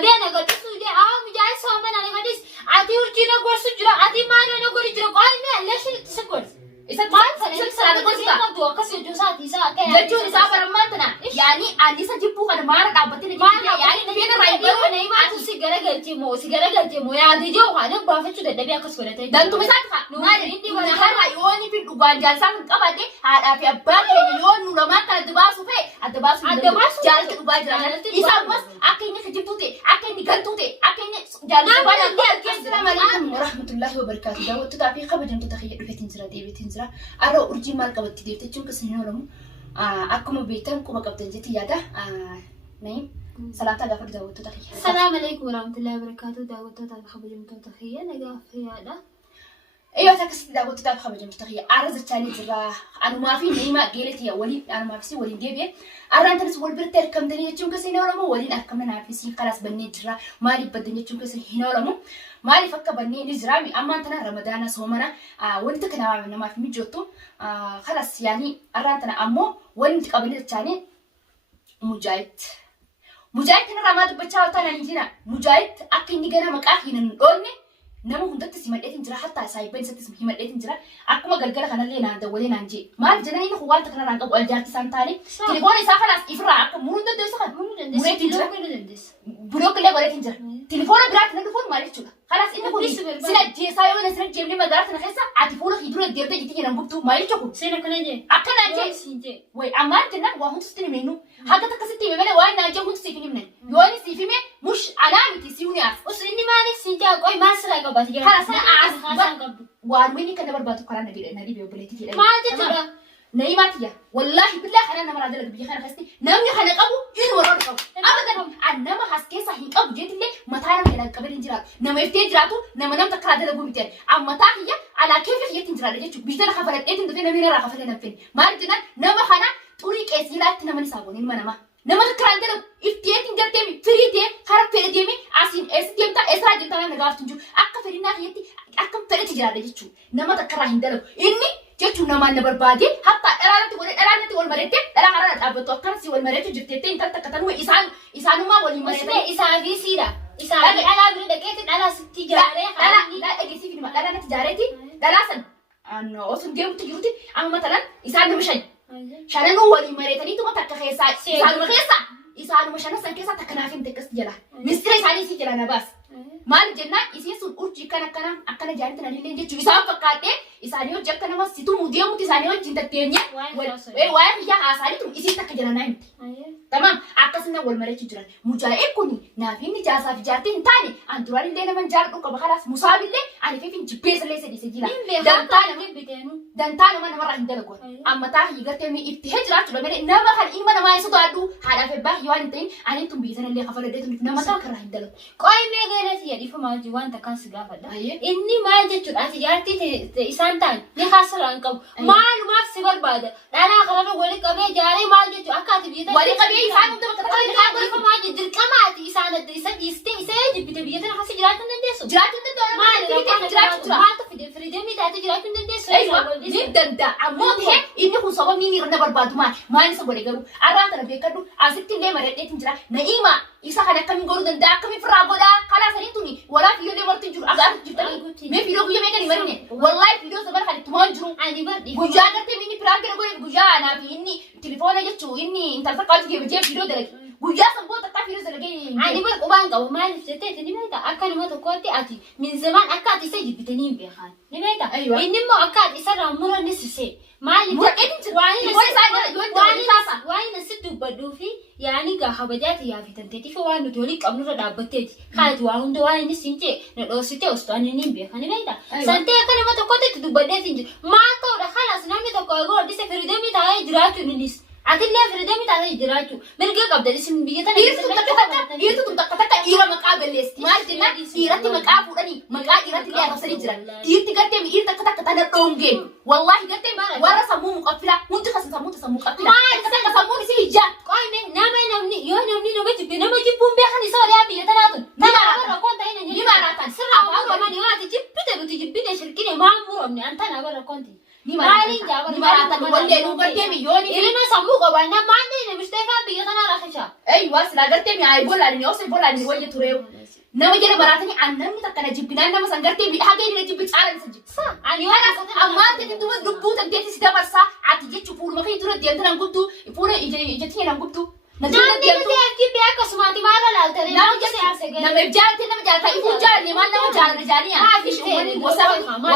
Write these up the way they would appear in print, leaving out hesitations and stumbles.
بينا قد سودي مجاي سومن أنا قديس عادي ورجينا قرص جرا عادي ما أنا قولي جرا قاي ما ليش تسكر إذا ما أنا قصدي ما دوا كسر جوسات إذا كان جتوني سافر ماتنا يعني عندي سجيبو كده ما رد عبتني يعني فينا رايبين أنا ما تسيجرا قلتي مو يا دي جو أنا بعرف شو ده بيا كسر ده dan tu misal kan nuna ini wala har rayuwani fi duban jalsan kabade hada fi abake yon nuna mata da basu fe ada basu jal ke duban jalan isa mas akini kejipute akini gantute akini jalan bana assalamu alaikum warahmatullahi wabarakatuh dawo tu tapi khabajan tu takhiya betin zira de betin zira aro urji mal kabati de tachun kasini olamu akuma betan kuma kabtan jeti yada naim سلامتا غفر داوود تخيل السلام عليكم ورحمة الله وبركاته داوود تتابع خبر جمتو تخيل نقاف في هذا ايوه تاكس داوود تتابع خبر جمتو تخيل عرض الثاني زرا انا ما في نيما قالت يا ولي انا ما في ولي ديبي اران تنس والبرتر كم دنيا تشون كسينا ولا مو ولي اركم انا في سي خلاص بني جرا مالي بدنيا تشون كسينا ولا مو مالي فك بني نزرامي اما انت رمضان صومنا وانت كنا ما في مجوتو خلاص يعني اران تنا امو وانت قبل الثاني مجاهد كنا رماد بتشاو تانا نجينا مجاهد أكيد نجينا مكاهي نقولني نمو هندت تسمع تنجرا حتى سايبين ستسمع تنجرا أكما قلقلا خنا لينا عند ولينا نجي ما الجناني نخوال تكنا رانك أول جارتي سانتالي تليفوني سافر إفرا أكما مرون دندس خن مرون دندس بروك اللي ولا تنجرا تليفون برات ندفون مالي شو خلاص إنه كوني سنا جي سايو نسنا جيمني مدارس نخسا عتفوله يدور الديرتة جتي نمبكتو مالي شو سنا كنا جي أكنا جي وي أمان تنا وهم تستني منو هذا تكسيتي مبلا وين ناجي هم تسيفني منه يوني سيفي مش علامة تسيوني أس بس إني ما نسيت أقول ما سلا قبض خلاص أنا وأرويني كنا برباطو كلام نبي بيوبلتي كده ما تجرا نيماتيا والله بالله أنا مرة دلك بيجي خنا خستي نامي خنا قبو إنه ورا قبو أبدا أنا ما حسكي صحيح قبو جيت اللي ما تعرف كذا قبل إنجرات نما يفتي إنجراتو نما نام تكرر دلك بومتين أما تاهية على كيف هي تنجرات جيت بيجي خفرت إيه تنتظر نمي نرا خفرت نفين ما رجعنا نما خنا طريق إسيلات نما نسابون إنما نما نما تكرر دلك إفتي تنجرتي فريدة خرب فريدة أسين إستيم تا إسرع جنتا نعرف تنجو أكا فرينا هيتي أكا فريد تجرات جيت نما تكرر هندلك إني جتو نما نبربادي حتى إرادة والمريتة لا عرض أبو تكرسي والمريتة جبتين تلتقطن وإسان ما ولي مريتة إسان في سيرة إسان في على بريدكيت على ستي جاري لا أجي سيفي لا أنا تجارتي لا لازم أنا أصلا جيم تجرتي أما مثلا إسان مشان شان نو ولي مريتة نيتو ما تكخيسا إسان مخيسا إسان مشان سانكيسا تكنافين تكس جلا مستري ساني سي جلا نباس maal jennaan isii sun urjii akkana jaallatana illee jechuun isaan fakkaatee isaanii hojii akka nama situ mudeemutti isaanii wajjin tatteenye waa'ee biyya haasaaniitu isii takka jiranaa himti. Tamam akkasuma wal mari'achuu jiran mujaa'ee kuni naafiin jaasaaf ijaartee hin taane an duraan illee nama jaalladhu qaba kalaas musaabillee ani feefin jibbeessallee sadii jira. Dantaa nama namarraa hin dalagoon amma taa hiigartee itti jiraachudha malee nama kan ilma namaa isa gaadhu haadhaaf ebbaa yoo hin ta'in ani tun biyya sanallee kafaladheetu nama takkarraa hin dalagu. Qoy meeqeerati jedhifa maal wanta kan si gaafadha. Inni maal jechuudha ijaartii isaan ta'an ni haasaraan qabu. Maalumaaf si barbaada. Dhalaa kanarra wali qabee ijaaree maal jechuudha akka ati biyya wali qabee isaan hunda bakka takka gaafa maal dirqamaati isaan adda isa dhiistee isa jibbite biyya tana hasi jiraachuu hin dandeessu. Jiraachuu hin dandeessu. Maal jiraachuu jira. Maaltu fide firiidemii taate jiraachuu hin dandeessu. Ni danda'a ammoo ta'e inni kun sababni inni irra barbaadu maal isa godhe garuu arraan kana beekadhu asitti illee maradheetiin jira na'iima isa kana akkamiin godhuu danda'a akkamiin firraa godhaa kalaa sanii tuni walaa fiidoo deemartu jiru agaan jirtanii mee fiidoo guyyaa meeqanii marine wallahi fiidoo sabar kan itti maan jiru ani bardi guyyaa gartee inni firaan gara godhe guyyaa anaa fi inni tilifoona jechuu inni intalta qaatu jee fiidoo dalage guyyaa sanboo takkaa fiidoo dalage ani bar qubaan qabu maaliif jettee ni beekta akka nama tokkootti ati min zaman akka ati isa jibbitanii hin beekan ni beekta inni immoo akka ati isa irraa muranni sisee maaliif waan nasi dubbadhuu fi yaani gaa habajaati yaafitanteetiif waan nuti walii qabnurra dhaabbatteeti kaati waa hunda waan inni siin jee na dhoositee osoo ani hin beekan ni beekta santee akka nama tokkootti itti dubbadheetiin jiru maal ta'uudha kalaas namni tokko eeguu hoddise firiidemii taa'ee jiraachuu innis atillee firiidemii taa'ee jiraachuu mirga qabdan isin biyya tana dhiirtu tun takka takka dhiira maqaa balleesti maal jennaan dhiiratti maqaa fuudhanii maqaa dhiiratti illee arrabsanii jiran dhiirti gartee dhiirri takka takka tana dhoongeen wallahi gartee warra sammuu muqaffila hundi kasan sammuu muqaffila takka sammuun isii hijaa qoyme namni yoo namni nama jibbe nama jibbuun beekan isa waliyaa biyya tanaatu nama rakkoon ta'e ni maaraatan sirra afaan oromoo yoo ati jibbite nuti jibbine shirkine maan muromne anta nama rakkoonti ni maaraatan wallee nu gartee biyyooni irina sammuu qabanna maan ta'e namistee kaan biyya tanaa rakkisha ay waas silaa gartee mi'aayi boolaalini osoo boolaalini wayya tureewu. Nama jala baraatanii annamni takka na jibbinaan nama san gartee haga inni na jibbi caalan isa jibsa. Ani waan ammaa ta'e duba lubbuu tanteetti si dabarsaa ati jechuun fuuluma kee dura deemte nan gubdu fuula ijatti nan gubdu. Namni nuti jibbi akkasumaati maal laaltanii nama jaalate nama jaalata ifu jaalanne maal nama jaalala jaaniyaa.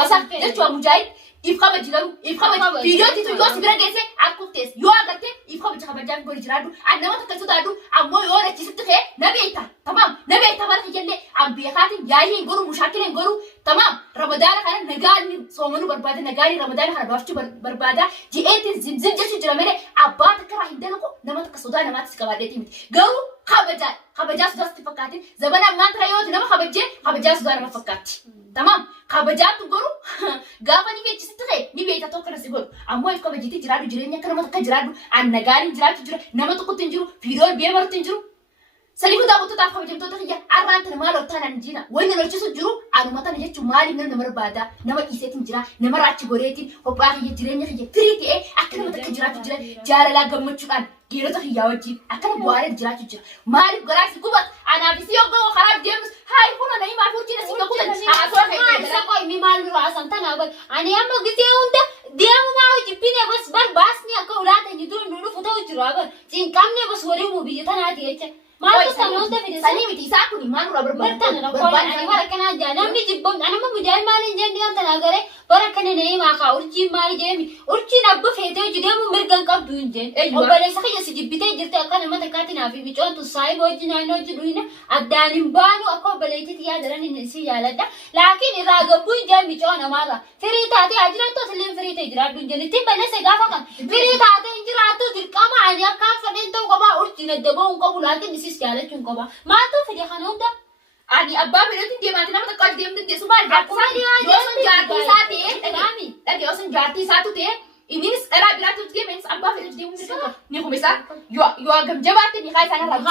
Wasa jechuun mujaahid if kabaji garuu if kabaji viidiyoo titu yoo si bira geesse akkuftees yoo agartee if kabaji kabajaan gori jiraadhu annama takka sodaadhu ammoo yoo rachisitti kee na beekta tamam na beekta bara kiyyalle an beekaatiin yaayii goru mushaakileen goru tamam ramadaana kana nagaani soomanu barbaada nagaani ramadaana kana baafachuu barbaada ji'eetiin zimzim jechuun jira malee abbaa takka irraa hin dalagu nama takka sodaa namaatti si qabaadheetii miti garuu kabajaa sodaa sitti fakkaatiin zabana ammaan tara yoo nama kabajaa sodaa nama fakkaatti. Tamam, kabajatu goru gaafa ni beeksisitti ta'e ni beekta tokko na si godhu ammoo if kabajiitti jiraadhu jireenya akka nama takka jiraadhu an nagaanii jiraachuu jira nama tokkotti hin jiru viidiyoon biyya marti hin jiru saniifuu daawwattootaaf kabajamtoota kiyya arraan tana maal oltaan an jiina wanni lolchisu jiru anuma tana jechuun maaliif nama barbaada nama dhiiseetiin jira nama raachi goreetiin kophaa kiyya jireenya kiyya firii ta'e akka nama takka jiraachuu jira jaalalaa gammachuudhaan dhiirota kiyyaa wajjin akkana bu'aalee jiraachuu jira maaliif garaa si gubat anaafis yoo ga'u karaa deemus hai kuna na himaa furchina si gakutan haasoo Sako ini malu rasan tanah ber. Ani amma gitu ya unda dia mau jipine bas bar basnya kau ulat ini dulu foto ujura ber. Cingkamnya bas wari mobil tanah dia aja. Malu sama unda video. Sani miti saku ni malu rubber band. Bertanah kau ani warakan aja. Namni jibbon ani mau mujahid malin jangan tanah gare. Warakan ini maka urji mali jemi. Urji nabbu fete jadi mau mergan kau dunjen. Obale sakit ya si jibbite jirte akan nama tekati nafi bicara tu saya boji nano juduina. Abdanim banu aku obale itu tiada dan ini si jalan dah. Lakin iraga pun jam bicara nama Free tadi ajaran tu selim free tu ajaran dunjani tim banyak segala kan. Free tadi ajaran tu dirkama aja kan fadil tu kau bah urji nak deba ungkau bulati misi segala cun kau bah. Matu free kan udah. Ani abba bilang dia mati nama tak dia mesti dia subah. Aku ni yosan jati satu kami. Lagi yosan jati satu teh. Ini sekarang bila tu dia mens abba bilang dia mesti kan. Ni aku misal. Yo agam jawab ni kai sana rabu.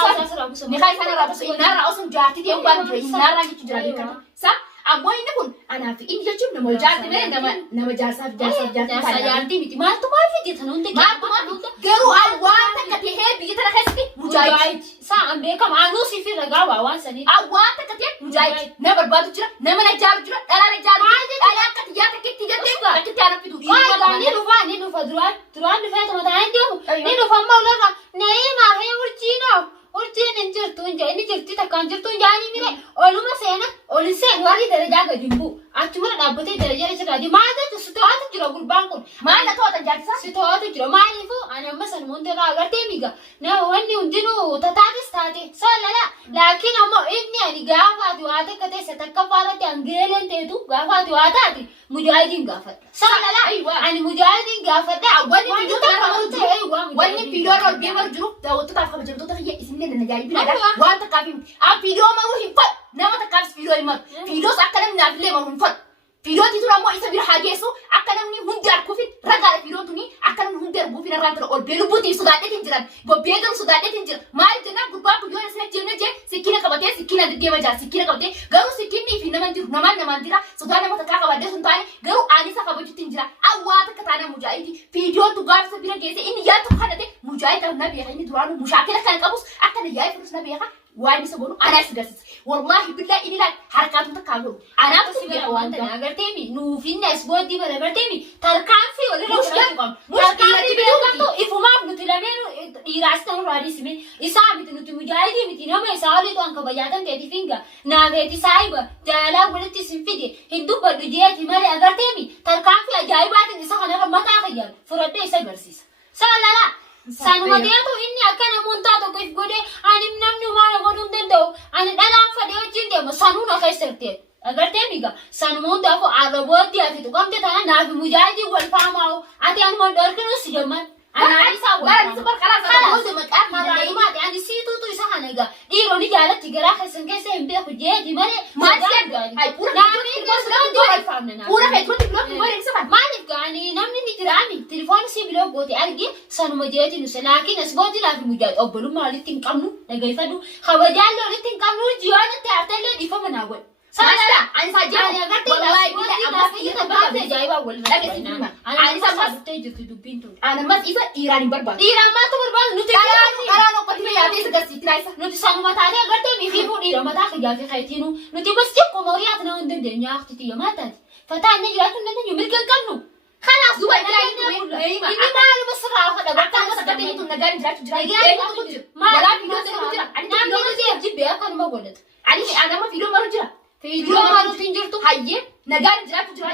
Ni kai sana rabu. Inara yosan jati dia ubah dia. Inara gitu jadi kan. Sa ammo ini pun anak ini jujur nama jati mana nama jasa jati miti mal tu kau fikir tanun tu geru awan tak ketihe bikin tak kasi mujahid sa ambil kamu anu sifir raga awan sani awan tak ketihe mujahid nama berbatu cura nama najar cura ala ketiya tak ketiya tak ketiya anak itu ni lupa duran lupa teman teman dia ni lupa mau lagi nih mah he urcina ini cerita tak kanjur tu jadi ni olu masih nak olu sih wali dari jaga jumbo acuma nak betul dari jaga cerita di mana tu situ ada jura gurbangkun mana tu ada jadi sah situ ada jura mana itu anak masih mundur agar temiga nah wani undinu tataris tadi soalnya lakin amo ini ani gafa tu ada kata setak kepala tiang gelen tu gafa tu ada ti mujahidin gafa soalnya ani mujahidin gafa dah wani video orang dia berjuruk tahu tu tak kamu jemput tu ya isini dan jadi bila wan tak kami video mau himpat nama tak kami video imat video sekarang ni nafile mau himpat video itu ramu isa bir hage so akan ni hunjar kufit ragal video tu ni akan hunjar bufin rantar or belu buti sudah ada tinjiran bo began sudah ada tinjir mari kena gurba ku yo esna jene je sikina kabate sikina de maja sikina kabate garu sikini fi naman dir naman dira sudah nama tak kabade suntani garu ani sa kabaju tinjira awwa ta katana mujahidi video tu gar sa bira gese ini ya tu khadate mujahid nabi ya ini duranu mushakila kan kabus akan ya furus nabi ya wani sabonu ana sigas wallahi billahi ini la harakatu takabul ana sibir awan tan agar temi nu fitness body barabar temi tarkan fi wala mushkil tarkan tu ifuma nutilabenu irasta radi simi isabi tu mujahidi miti nama isali tu angka bayatan tedi finga na veti saiba jala bulati simfidi hindu badu jeti mari agar temi tarkan fi ajaibat isa kana mata khayal furade isa garsis salala Sanu mati tu ini akan munta tu kif gode ani namnu mana godun dendo ani dalam fadeo jinde mo sanu na kaiserte agar temiga sanu munta ko arabot dia itu kamte tanah nabi mujahidi wal famau ati anu mandor kenu sijaman ana isa wala super kala sa mo de mak mara mati ani situ tu isa hanaga iro ni jala tigara khasen kese embe ko je di mare ai pura pura fetro ti blok mo re sa mani gani namni ni tirami telefon si blok goti argi sanu majeti nu selakin asboti la fi mujahid obulu mali tinkamnu nagai fadu khawajalo li tinkamnu jiwana te atale di fa manawal Sala, ani saja. Ani agar tidak wallahi bila amas kita baca jaiba wal Dhaqe si dhimma. Ani sama dhuftee jirti dubbiin tun. Anammas isa dhiiraan hin barbaadu. Dhiiraan maaltu barbaadu nuti Dharaan uffatti yaatee isa garsiisti isa. nuti sanuma taatee agartee miifii dhiira mataa kiyyaafii kayitiinu nuti bas xiqqoo mooriyaat na hin dandeenye haaqti xiyya maal taati. Fataa inni jiraachuu hin dandeenyu mirga hin qabnu. Kanaaf Duba inni maaluma sirraa fadha bakka amma sagatee tun nagaan jiraachuu jira. Nagaan jira. Walaa fiidoo jedhamu jira. Naannoo nuti jibbee akkanuma godhata. Anama fiidoo maru jira. Fiidoo maaluutti hin jirtu. Hayyee nagaan jiraachuu jira.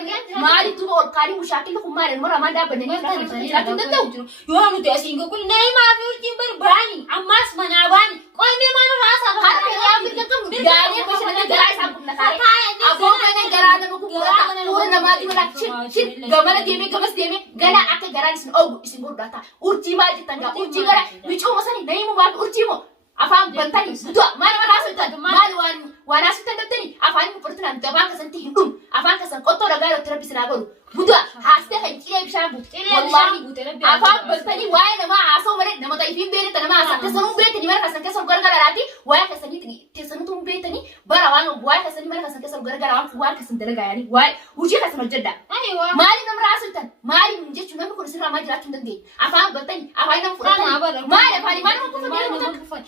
Maaliif duba ol kaanii mushaakilli kun maali mara maan dhaabbannee jiraachuu danda'u. Yoo nuti asiin gaggeessu naayimaa fi urjiin barbaani ammas manaa baani qoymee mana raasaa Harka yaa mirga qabnu gaarii bashannana garaa isaan kun nakaare. Aboo mana garaa nama gurgurata fuula namaatti mala shin gamana deemee gamas deemee gana akka garaan isin ogu isin gurgurata. Urjii maal jettan gaa urjii gara micuuma sani naayimu maal urjii moo afaan bantanii butua maal mana haasoftan maal waan haasoftan dabtanii afaan furtunan gabaan kasanti hin dhum afaan kasan qottoo dhagaa irratti rabbi sinaa godhu butua haastee kan ciree bishaan buute wallahi afaan bantanii waa'ee namaa haasoo malee nama ta'ifiin beekata nama haasaa teessanuu beekanii mara kasan keessa gargaraati waa'ee kasanii teessanutu beekanii bara waan waa'ee kasanii mara kasan keessa gargaraa waan kasan dalagaa yaani waa'ee hojii kasan hojjedha maali nama haasoftan maali jechuun namni kun sirraa maa jiraachuu hin dandeenye afaan bantanii afaan nama fudhatan maali afaanii maal nama kufan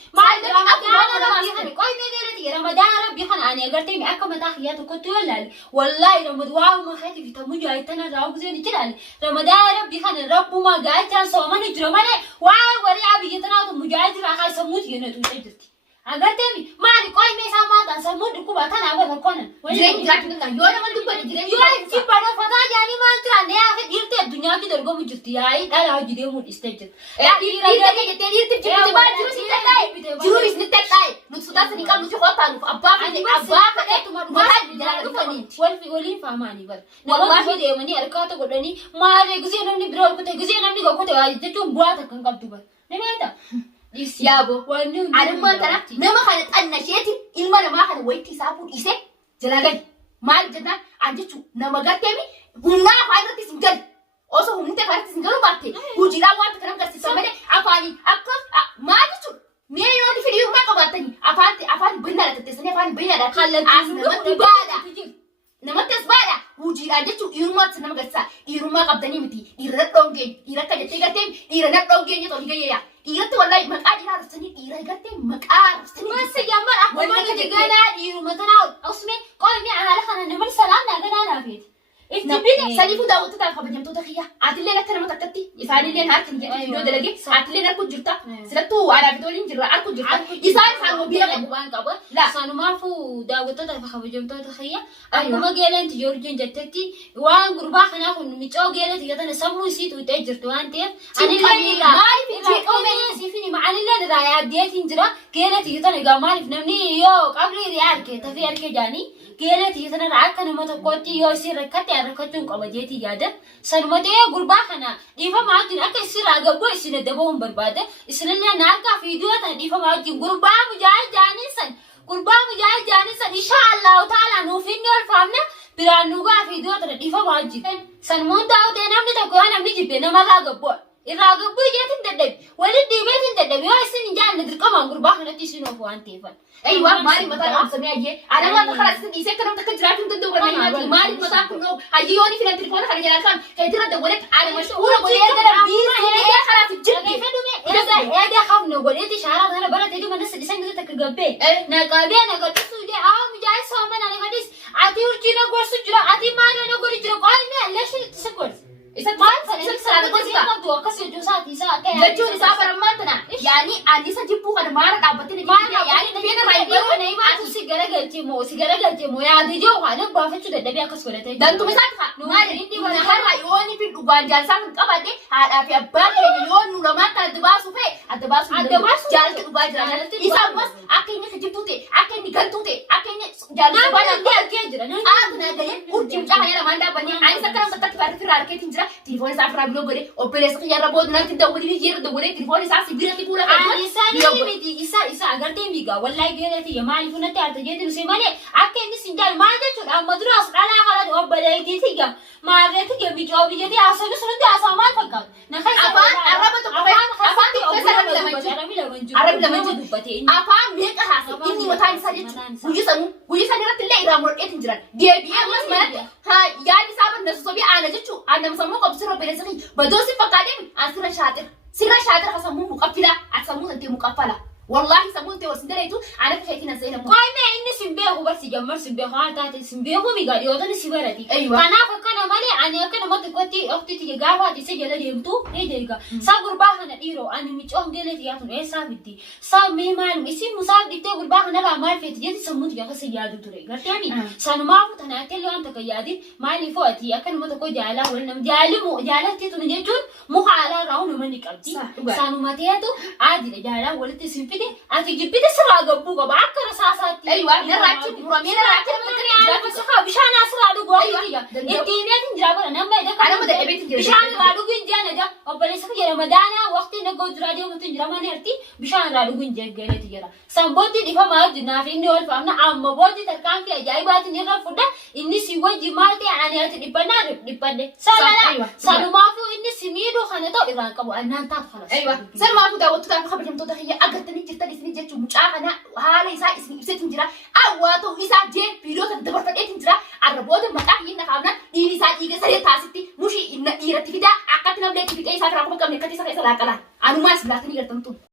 Ramadan Rabbi kan ani agartee mi akka mataa xiyyaa tokkotti yoo ilaale wallahi Ramadan khayati fi tamu jaaytana raawuzeen jiraale Ramadan Rabbi kan rabbuma gaachaan soomani jira malee waa wali abiyatana tu mujaahid ra khay samut yenatu jirti agartee mi maali qoymee isaa maataan sammuu dhukkuba kana bara konan jireenya jiraachuu danda'an yoo nama dubbate jireenya yoo itti bada fataa jaanii maal jiraan yaa fi dhiirti addunyaa fi dorgomu jirti yaa'ii dhala hojii deemuu dhistee jirti dhiirti jettee dhiirti jirti maal jiru si tattaa'e jiru isni tattaa'e nuti sodaa sanii qabnu si qootaanuuf abbaa fedhe mataa jalaa dhufanii waliin faamaanii bara namoonni deemanii harkaata godhanii maalee gizee namni bira olkute gizee namni gokkute waa jechuun bu'aa takkan qabdu bara nimeeta Yaabo adammaan tana nama kana xannasheeti ilma namaa kana wayitti isaa fuudhise jala gali maal jennaan an jechuun nama garteemi humnaa afaan irratti sin gali osoo humni ta'e afaan sin galu baatte hojiidhaan wanta kana agarsiisan malee afaanii akka maal jechuun mee yoo fedhii humnaa qabaattanii afaan bayyinaa tatteessanii afaan bayyinaadhaan as namatti baadha namatti as baadha hojiidhaan jechuun dhiirummaatti nama agarsiisa dhiirummaa qabdanii miti dhiira dhongeen dhiira akka jettee garteemi dhiira dhongeen jetoo higayyaa dhiiratti wallahi maqaa dhiiraa rabsanii dhiira gartee maqaa rabsanii masa jammar akkuma nuti ganaa dhiiruma tanaa osme qoyme haala kana namal salaan naa ganaa laafeeti saniifuu daawwattoota kabajamtoota kiyya aatilleen akka nama takkatti isaanilleen harka hin jedhu yoo dalage aatilleen harku jirta silattuu aadaa fi toliin jirra harku jirta isaan mobiila waan qaba sanumaafuu daawwattoota kabajamtoota kiyya akkuma geelenti joorjiin jettetti waan gurbaa kanaa kun micoo geeleti gatana sammuu isii tuutee jirtu waan ta'eef anillee maaliif siifini anillee irraa yaaddeetiin jira geeleti gatana egaa maaliif namni yoo qabrii riyaa argee tafii argee jaanii geeleti gatana akka nama tokkotti yoo isii rakkate rakkachuun qaba jeetii yaada sanumatee gurbaa kana dhiifamaa wajjin akka isirraa gabboo isin dabahuun barbaada isinillee naarkaa fiidiyoo tana dhiifamaa wajjin gurbaa mujaahid jaanisan inshaallahu ta'ala nuuf inni olfaamne biraan nuugaa fiidiyoo tana dhiifamaa wajjin sanumaan taa'utee namni tokko yoo namni jibbe namarraa gabboo irraa gabboo jeetiin dadhabe waliin dhiibeetiin dadhabe yoo isin hin jaalne dirqamaan gurbaa kanatti isin of waan ta'eefan أيوة مالي متى أنا مسمي أيه أنا ما تخلص تدي كلام تكجرات أنت تدور مالي متى كنو هجيوني في التليفون خلي جالس كان كثير دورت أنا مشهورة بقول أنا بيس يا خلاص جدي يا خام نقول إنتي شهرات أنا برا تيجي من الناس اللي سنجت تكجبه نقابي أنا قلت سودي مجاي سامن أنا قديس أتي ورجينا قرص جرا أتي ما أنا قولي جرا قاي ما ليش تسكر إذا سلام قصة دوا قصة جوسات جتوني سافر ماتنا يعني عندي سجيبو هذا مارك أبتني يعني نبينا رايبيو نايم أتو سيجارة جلتي مو يا دي جو أنا بافت شو ده أكس ولا تيجي dan tumisat ka mari hindi wala har rayuwani fi duban jalsa kun kabade hada fi abba yon nura mata adbasu fe adbasu jalta duban jalta isa mas akini khijitute akini gantute akini jalta bana jira na gale urjim ta hayala manda bani ai sakaram batak far firar ke tinjira telefon sa fra bilo gore operes ki yarra bod na tinda wali jere do gore telefon sa sibira ti kula ka isa ni miti isa agarte miga wallahi gere ti yamali funate arta jeti nusemane akini sinjal manja chura madras ala kala obbaleti tiga maarreti ke bijo bijeti asanu sunti asaman fakkat na khay afan arabatu afan ti arabi lamanji dubbate afan meqa hasa inni watan sajetu guyisanu rattille ira murqetin jiran debiye mas mana ha yaani saban nasu sobi ana أنا جتشو أنا مسموك أبصر بلزقي بدوسي فقادم أسرع شاطر سرع شاطر خصمو مقفلة أسمو أنت مقفلة والله سمو أنت وسندريتو أنا في حياتي نسينا قاي ما إني سنبيه بس يجمر سنبيه هاتات سنبيه ميقال يوضن سيبرتي أيوة أنا فكنا مالي أنا كنا ما تقولي أختي تيجي قافة تسجل يمتو إيه جيجا سافر باهنا إيرو أنا ميجون جلت ياتون إيه سافدي ساف ميمان اسم مساف دي تقول باهنا لا ما في تجي تسمو تيجي خس يادو تري قلت يعني سانو ما فوت أنا أكلو أنت كيادي مالي فوتي أكن ما تقول جالا ولا نم جالو جالا تيتون جتون مو على راون مني كابتي سانو ما تياتو عادي جالا ولا تسمفدي أتجيب بيت سرعة قبوقة بعكر أساساتي أيوة نراتب مرامين نراتب أنا بس خا بشان أسرع لقوا أيوة الدنيا تنجرب أنا ما إذا أنا مدة أبيت تنجرب بشان رادو جنجانا جا أبليس كي رمضان وقت نقول راديو متنجرب ما نرتي بشان رادو جنجانا تجرا سامبوتي دي فما أدنى في إني أول فهمنا عم بودي تركان في أجايبات نيرا فدا إني سوى جمالتي أنا أتدي بنا سالا سالو ما في إني سميرو خانتو إيران كابو أنا تاب خلاص أيوة سر ما في داوود تاب خبر يوم تدخل أقدر جتني سني جت مشاعنا هذا إسا تنجرا أواتو إسا جي فيديو تدبر فدي تنجرا الربوط المتاح ينخابنا إني سا إيجا سريع تاسيتي مشي إن إيرتي فدا أكتنا بلاتي فدا إسا كراكم كم نكتي سا إسا لاكلا أنا ما أسبلاتني يرتمتو